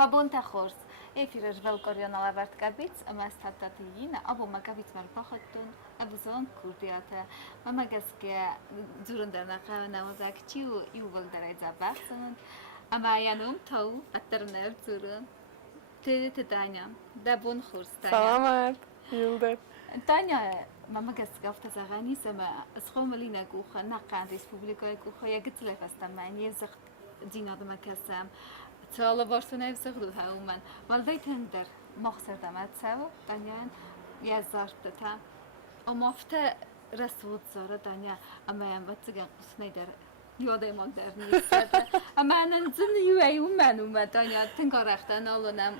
Babon تخورس فيرش والقريان على ورد كابيت أما استعدادين أبو ما كابيت مربحتون أبو زون كوردياته ما جسك زورن درنا قانا وزاكتيو يوغل درای زباخسن أما ينوم تو أترنر زورن تدانيا دبون خورس سلامت يلدر تانيا ماما جسك أفت زغاني سما أسخوم لينا جوخا نقان ريسبوبليكا جوخا يجت لفستم معني زخ دينا دم كسام تالا بارسون نفسه هاومن والبيت هندر مخسر دمت سو دنيا يزار بتا اما فتا رسول زاره دنيا اما ام بتجن قصني در یادم من در نیست اما أنا نزن يوم منو دنيا تنقرخت نالونم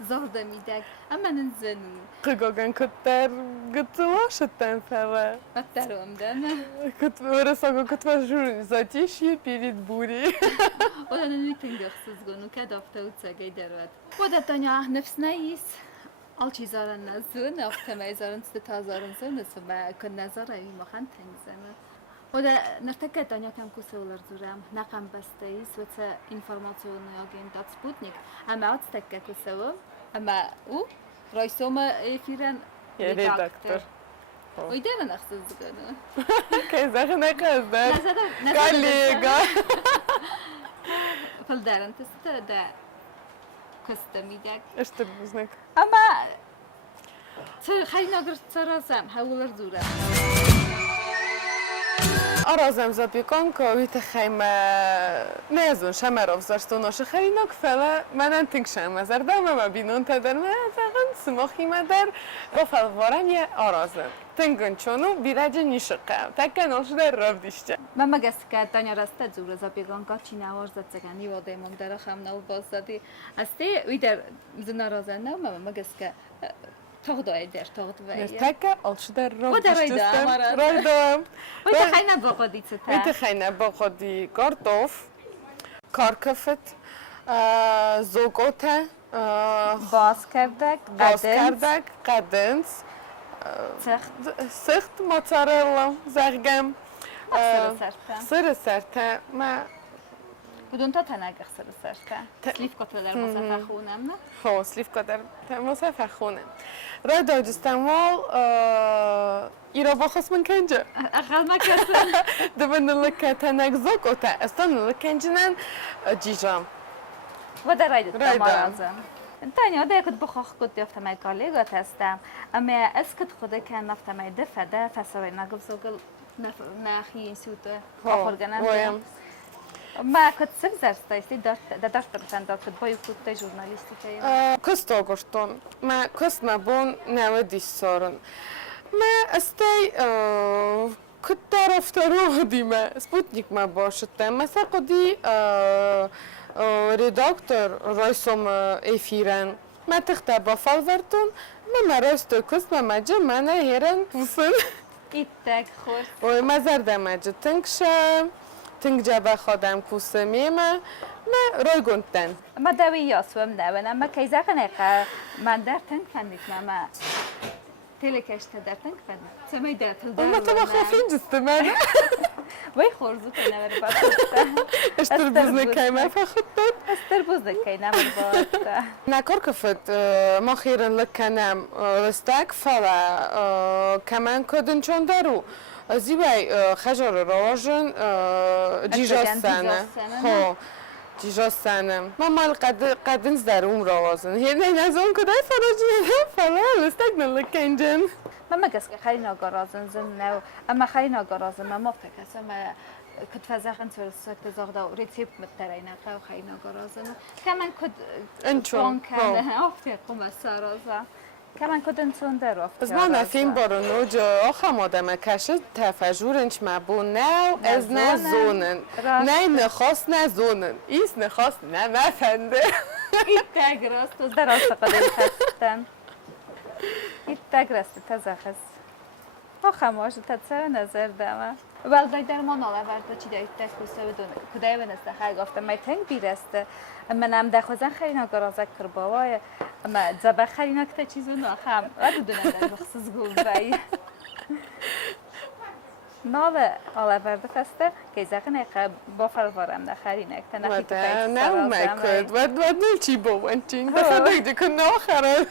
زارد میدک اما نزنو قيقوغن كتر قطواش التنفرة بترم دن كنت ورساقو كنت بجور زاتي شير بيريد بوري ولا نمیتونی دخسز گنو که دافته و تساقی درود ودا دنیا نفس نیست آل چیزارن نزون افته میزارن ستازارن زون سما کن نزاره ای مخان تنگزنه ودا نرتکه دنیا کم کسه ولر زورم نقم بسته ایست و تا اینفرماسیون یاگین داد سپوتنیک اما آت تکه کسه و اما او رایسوم ایفیرن redaktor. ویده من اخسز گنو كيزاخ نقصدر نزده коллега فلدارن تسته ده کسته میدک ايش تبوزنك اما خیلی نگر سرازم هولر زوره أرازم زبيكون كويت خيمة نازون شمرов zašto noše harinog fela manan tink şamazar da ma binon tadar ma faqan smoxi madar rofal varanye arazım tıngın çonu biracı nişqa takkan olşda ravdişçe من مگس که دنیا راسته زوره زبیگان کا چینا ورزت سگانی و دیمم در خم نو بازدی استی ویدر زنارازن نو مگس که تغدای در تغدوی takka olşda ravdişçe amara. raydam ویده خیلی نباقدی Vite تا xeyne baxodi kartof, karkafet, zogote, باز کردک baskardak, qadins, سخت sıxt mozzarella, zərgəm, سرسرته sırı sərtə, mə بدون تا تنگ سرسرته سلیف کتلر مصفح خونم نه ho, slivka der təməsə fəxunə. Rada Cüstənval, ira baxas mən kəncə. اقل مکسن Dibinlik tənək zogote, əstanlıq kəncinin cicam. و در راید رایدم. تمارازم تاني هذا كنت بخخ كنت يفتح معي كوليغا تستم أما أسكت خده كان نفتح معي دفع ده فسوي نقب سوقل ناخي سوته آخر جنان Voyam. ما كنت سبزر استيستي دارت مثلا دارت كنت بايو كنت جورناليستي فيها Kësto gështon, me këst me bon neve disësarën. Me estej këtë taraf të rohëdime, Sputnik me bashëte, me se këdi redaktor rojsom e firen, me të këta bafal verton, me rojst të këst me gjë me në herën pusën. إيتك خورس Oj, me zërde me gjë të ngëshë, të ngjebe khodem kusëmime, me rojgun ten. ما داوي ياسوم داون أما كيزا خنقة ما دارتن فندك ما تلكش تدارتن فندك سمي دارتن Ama tabii hafif cüstümen. وي خورزو كنا برباط اشتر بزنك كيما فخطت. استر بوزك كنا برباط ناكور كفت مخيرا لك كنام رستاك فلا كمان كدن چون دارو زيباي خجر راجن جيجا سنة هو جيجا سنة ماما قدن زدروم راوزن هيدا نزون كداي فرجي فلا رستاك لك كنجن ما مگس که خیلی ناگرازن زن نو اما خیلی ناگرازن ما مفتکس اما کد فزاخن سر سوت زاغدا و ریتیب مترینه خیلی خیلی ناگرازن کمان کد انچون كان افته قوم سرازا كمان كنت نسون در افته از من فیلم بارو جا آخم آدم کشت تفجورنش مبون نو از نه زونن نه نخواست نه زونن ایست نخواست نه مفنده ایتگ راست از در راست قدر خستن ایتگ راست تزخص آخم آشت تسر نظر دمه والدای در ما ناله ورده چی دارید دست بسته بدونه کدای بنسته خیلی گفته می تنگ بیرسته اما نم دخوزن خیلی نگرازه کر بابای اما زبه خیلی نکته چیزو ناخم و دونه در بخصوص گوم بایی نال آلورده فسته که زخن بافر وارم نخرینه که نخی تو وده نه مکد ود نلچی بوانچین دفعه دیگه که ناخره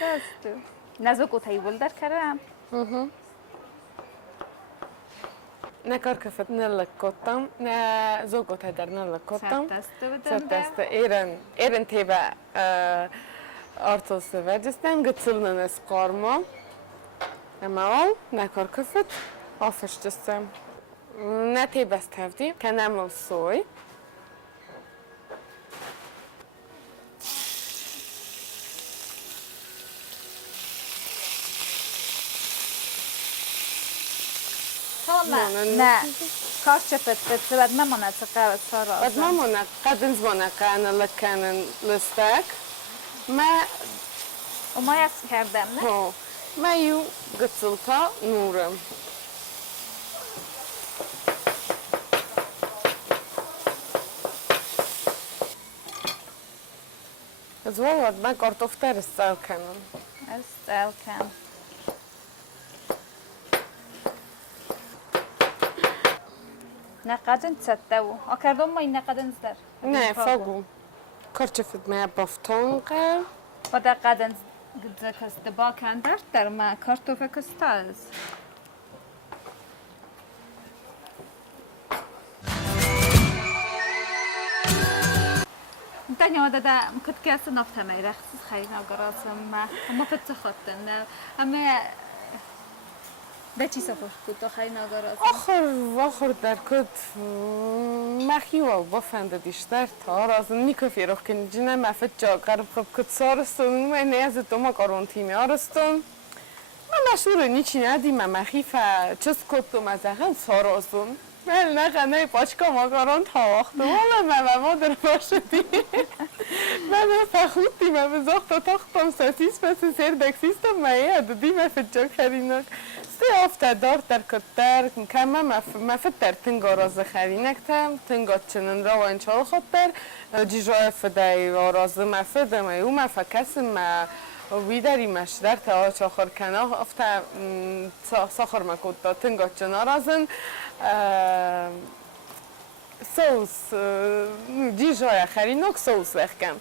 دستو نزوک اوتایی ولدر کرم نه کار کفت نلکوتم نه زوگوت هدر نلکوتم سرتست ایرن تیبا آرتوس وجستم گتسلنن اسقارما اما اول نه کار کفت آفش جستم نه تیبا استفدی کنم سوی نه کار چپت بعد مماند سقاط سارا بعد مماند قدن زمانه کن لکنن لستک ما ما یاس کردم نه ما یو گتسلتا نورم از وقت ما کارتوفتر استال کنم استال کن نقدن ستو آکردم ما این نقدن زدر نه فاگو کارچفت ما بافتون قر و در قدن زکست با کندر در ما کارتوفه کستاز تاني هذا كنت كاس نفط ما يرخص خينا قراصم ما فتخطن أما ده چی سفر كنت خينا قراصم آخر در کد مخیوا بافنده دیشتر تا رازم نیکفی رو که جنه مفت جا قرب خب کد سارستون و نیاز دوما قرون تیمی آرستون ما مشهور نیچی ندیم مخیفه چس کد دو مزخن سارستون من نه پاچکا ما قرون تا وقت والا ما در باشدی من فخوتی من بزاخت تاختم ساسیس پس سر دکسیستم مایه دیم فجا خرینک سه هفته دار در کتر کم مفت در تنگا راز خرینکتم تنگا چنن را و انچال خاطر جیجای فدای و راز مفت مایو مفکسم ویداری مشدر تا چاخر کناه افته ساخر مکود تنگا چنا رازن سوس جیجای خرینک سوس وخکم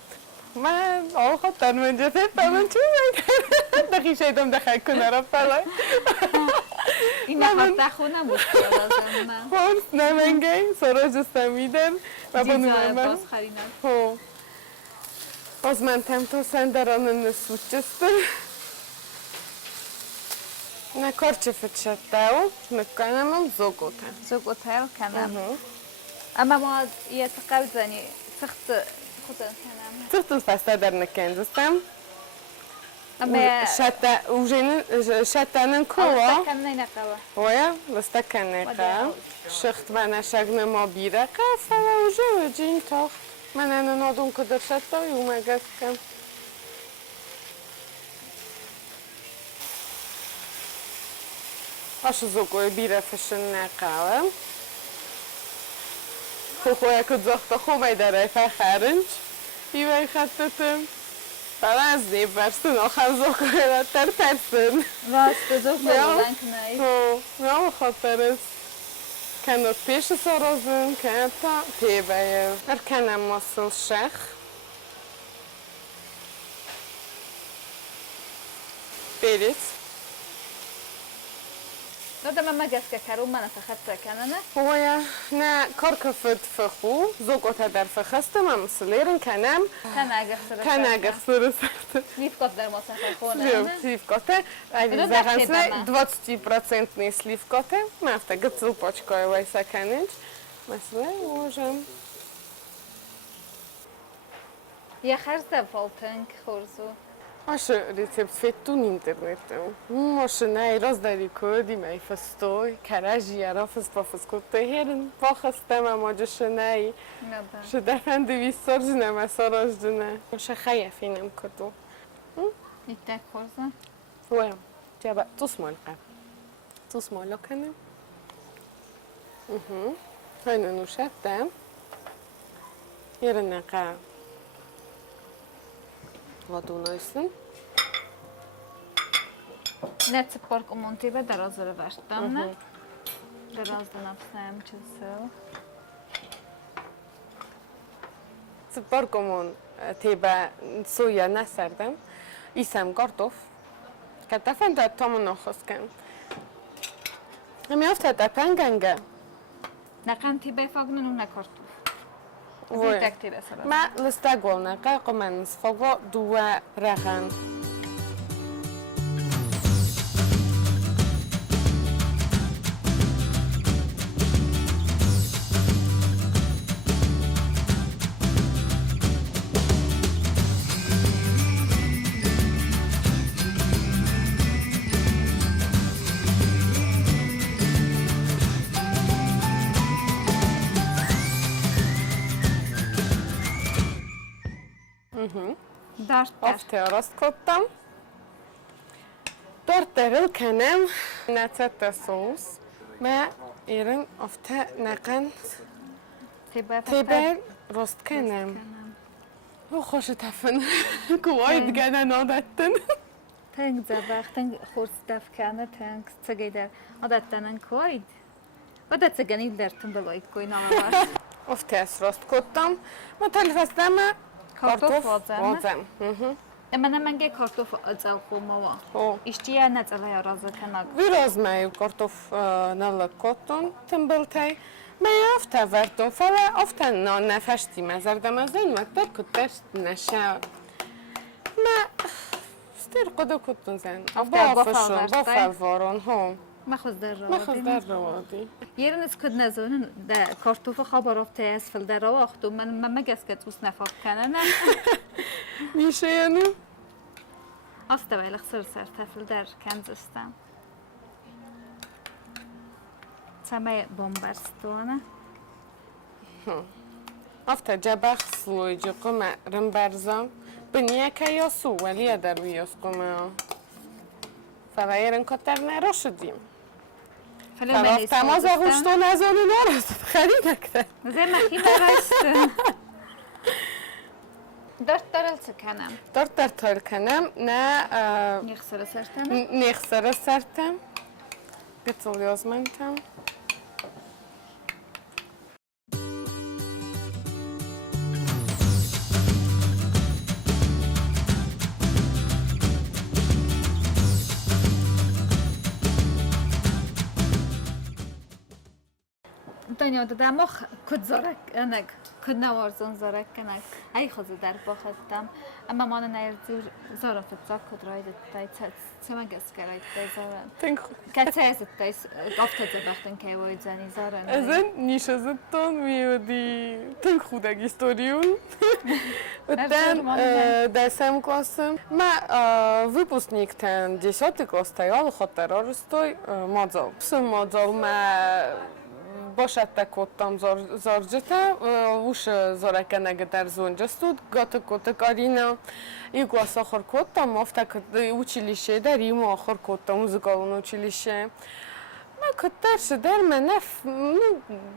من آخه در منجا فیتم چی میکنم دخی شیدم دخی کنه را پلای این نخواد دخونه مشکل لازم من خونس نمنگه سارا جستم میدم جیجای باز خرینک از من تم تا سندران نسوت جستم نه کار چه فتشت داو نکنم هم زوگوتل کنم اما ما یه تقوی زنی سخت خودم کنم سخت الفسته در نکنزستم اما شتانن کوا کم نینقوه ویا لستکن نقا شخت من شگن ما بیرقه فلا وجه جین تاخت من انا نادون کدر شتا یوم گستکم Aš zokoju bire fischen naqawem. Khoya kod zokhta khomay daray fakharinch. Ibay khattatem. Faraz ne barstun okhar zokoyu ter tersin. راست zokoyu lanknay. Ja, khateres. Kanot pesh sarazın, kanata tebeye. Erkanem masıl sheikh. Berit. دادم ما جس كارو ما نفخت كننه هويا نا كركفت فخو زوجته در فخستم ام سليرن كنم كان اغسر ليف كوت در مسافه خونه ليف كوت اگه زغنسه 20% سليف كوت ما افتكرت زوبочкой ويسا كانج مثلا можем يا خرزه فالتنك خورزو Aš recept fetu na internetu. Može najrazdari kodi mai fastoi, karaji arafas pa faskote herin, pahastema može šenai. Še defendi visarjne masarajne. Še khayafinem kodu. İttek korza. Vaya. Jaba tusmalqa. Tusmalo kana. Hayna nushatta. Yernaqa. Ладунаysın. Net park omontibe teraz röverstem, ne? Teraz do napsnám csiszol. Cyborgomon tébe szója neszerdem, iszem kartof, kata fenta tomonochosken. Ami oftata pengenge. Nekem tibe fognan una kartuf. Oj. Zitek tibe szarad. Ma listagolnaka, komen sfogo due regan. Dart test. Ofte rozkottam. Torteril kenem necette szósz, mert éren ofte neken tébe rost kenem. Hoe gosh het even? Kooit genen adetten. Teng zabach, teng khurstaf kana, teng tsageder. Adattanan koid. Oda tsagani dertum beloit koi nalavar. Ofte ezt rostkottam, mert elvesztem Kartof vadzem. Emma nem menge kartof adzalkhomova. Ó. Istia necalaya razakanak. Vyrozmaju kartof nalakotton, tembeltej, mely ofte verton fele, ofte ne festim ezerdem az én meg terkötest nese. Ma styrkodokotton zen. A bafalvaron, ho. ما خود در Ma راه az derrovadi. یه از کد نزون ده کارتوف خبر افته از فل در راه اختو من مگس که توس نفاق کنه نه Niše jenu? استه ولی خسر سر تفل در کنزستم سمه بومبرستونه Ofte dzebach slujđu kome rëmberzam, bënjeka josu, ali edervi jos kome o. Fara jeren koterne roshdim. Fara ofte moza hushto nazonu naraz, خریدکته. زي ما في درست دارت دارلت کنم Tortar tölkenem, ne یخسر سرتم nexere sertem. Gıtıl yozmentem. دنیا دادم مخ کد زارک انک کد نوارزون زارک کنک ای خود در باختم اما من نیرزور زارم فتزا کد راید تای چه گس کرد تای زارن Tenk کچه از تای گفت زبختن که وای زنی زارن ezen niše zıtton mi tenk hudag istoriju. Ten desem klasem. Ma wypustnik ten 10 klas tajal hoterorstoj modzol. Psem modzol ma boşattak ottam zorceta, ușă zorekene gătar zungestud, gătăcotă arina, iglas ahor kottam, ofta că училище dar imo ahor kottam, muzikalun училище. Ma këtër që derë me nef,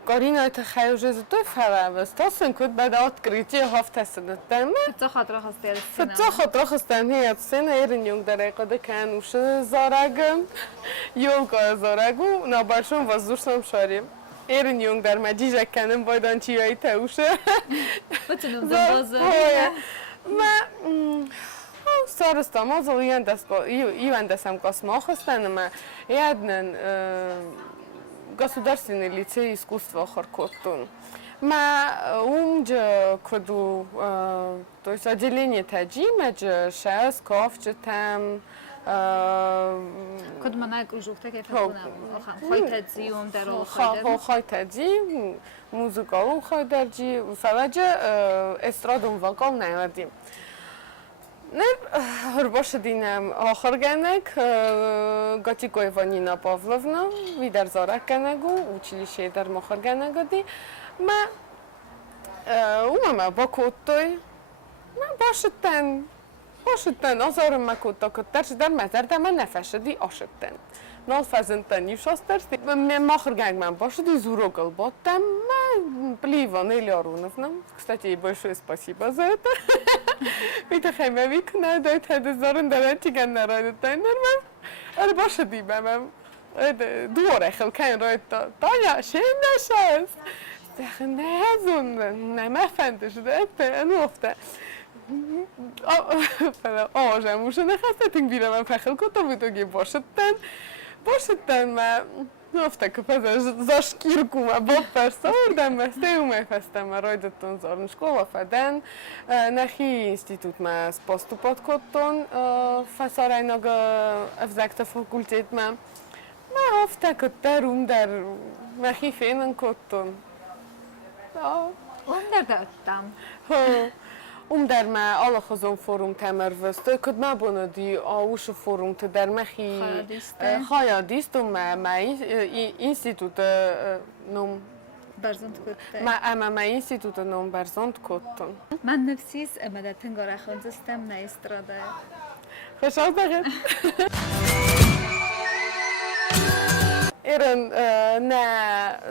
Karina të khaju zhezë të farave, stosën këtë bada atë kryqje haftesën e teme. فتزا خاطر خواستی از Fëtë rëkhës të njëtë sene, erën njëngë dere këtë kanë ushë zaragëm, jolka e zaragu, në bashëm vazdushëm sharim. Erën njëngë dere me gjizhe kanë më bajdan që jo i të ushë. بتونم زبازه Ma, Sarës të mazëll i vendesem kosmohëstën, me jednën государственный лицей искусства Хоркоттун. Ма умджа кваду, то есть отделение таджима, же шас, ковче там. کد منای گوشته که فکرم خواهی تدزیون در آخر خواهی تدزی، موزیکالون خواهی درجی، و فوجه استرادون وکال نیوردیم. نه هر باشه دینم آخر گنگ گاتیکو ایوانینا پاولونا ویدر زارک گنگو училище در مخر گنگدی ما اومم با کوتوی ما باشتن آزارم ما کوتا کترش در مزرد من نفشدی آشتن نال فزنتن یوشاسترستی من مخر گنگ من باشدی زوروگل باتم ما пливо Элеоруновна. Кстати, ей большое спасибо за это. Витахайма викна, да это зорын да тиган народу тайнерман. الباشا دي بمام دور خل كان رايت طالع شينش است نه ما فهمتش ده انا افته فلا آجم نخستتünk bire من فخلكم بتوجي باشتن ما نفتك فزا زاشكيركو ما بوبر صور ما ستيو ما فستم ما رايدتون زارن شكولا فدن نخي انستيتوت ما سبوستو podkotton فسارajnog evzekte fakultét ما هفتك التروم در نخي فين كوتون Onder de tam. در ما alle gezond forum temer stuk ما بندی آوش forum te در مخی خیادیست ما institut نم Barzant kötte. ما institut نم برزند کتون من نفسیس امده تنگاره خوندستم نه استراده. خوشحال بگید Eren na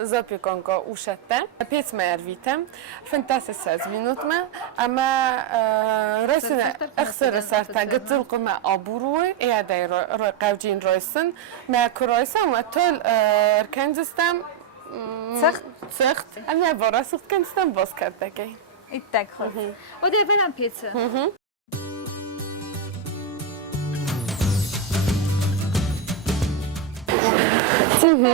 zapiekanka uszette, piecme ervitem, fantasy 6 minutme, ama rajsına aksara sarta gıtılqı ma aburuy, eyaday qavjin rajsın, ma kuraysan ma tol erkencestem sıxt, ama bara sıxt kendistem bas kardaki. İttek khod. O da benam pizza.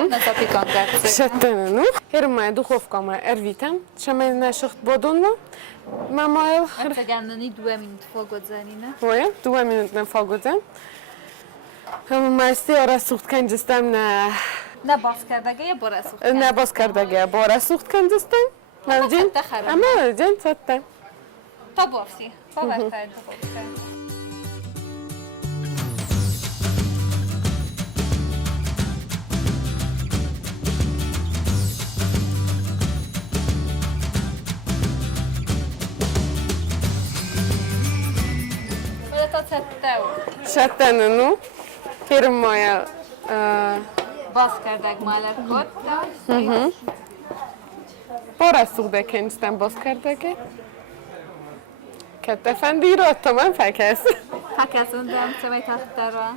Na zapiekanka. Шаттанну. Ирма духовка ма эрвитам. Шамай наших бодонма. Мамайл. Tegenneni 2 minut fogod zanine. Ой, 2 минутна фагоза. Ма стиара сухт канжестам на Ne bas kardage ya bora suht. на баскардага бора сухт канжестам. Навджин. Ама джин сатта. Tabovsi. Povertaj tabovsi. Шаттанну. Ирма Bas kardage malar kod. بora سوخت کنجستم баскардага. کتفندی رو تو من فکس. Hakasundam çamay tahtara.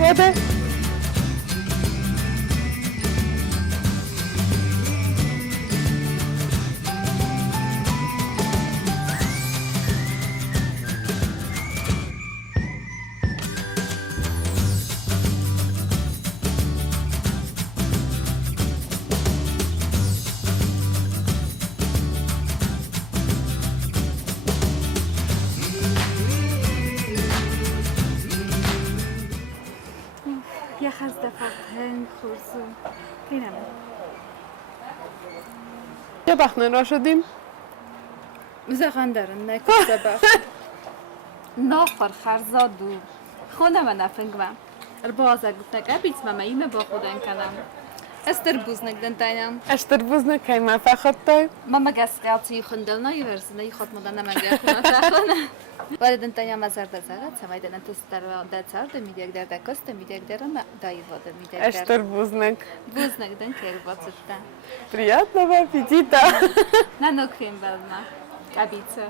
Vade. Ya xazda fathen khursu. Dinam. یه بخنه را شدیم Müzeğandarın ne kusabah. Nafar xarzadu. Khona ma nafingma. Erbaza gutnak abits ma ime ba khodan kanam. Ester buznak dantaynam. اشتر بوزنه که ما فخط تای Mama gaskatsi khundalna yersine ykhot modana maga khona takhona. Валиден таня мазарда зарат, самайден тустарва да царда мидек дерда коста мидек дерна дайвода мидек дерда. اشتر بوزنك Бузнак ден кербацта. приятного аппетита На ноквим белма. Кабица.